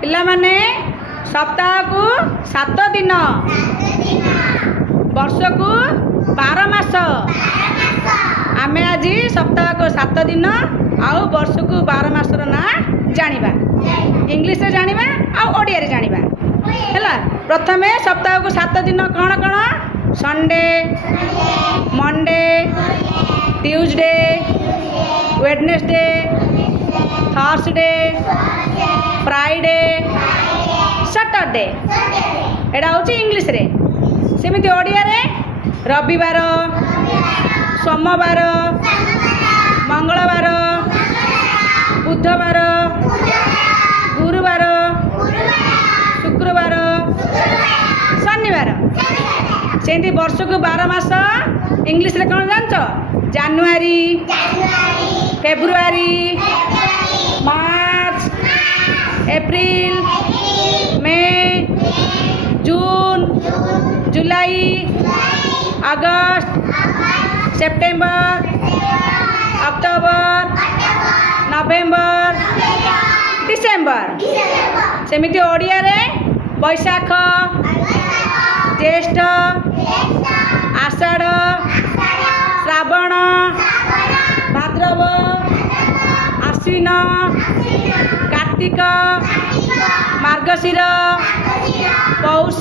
पिला माने सप्ताह को 7 दिन वर्ष को 12 मास आमे आज सप्ताह को 7 दिन आउ वर्ष को 12 मासर ना जानिबा इंग्लिश रे जानिबा आ ओडिया रे जानिबा हैला। प्रथमे सप्ताह को 7 दिन कौन कौन Sunday Monday Tuesday Wednesday Thursday Friday Saturday एटा हूँ इंग्लिश रे। सेमिति ओडिया रे रविवार सोमवार मंगलवार बुधवार गुरुवार शुक्रवार शनिवार सेमती वर्ष को 12 मास इंग्लिश रे कौन जानच जनवरी फेब्रुआरी मार्च एप्रिल मे जून जुलाई अगस्त September October November December सेमिति Odia रे बैशाख ज्येष्ठ आषाढ़ श्रावण भाद्रव आश्विन कार्तिक मार्गशीर पौष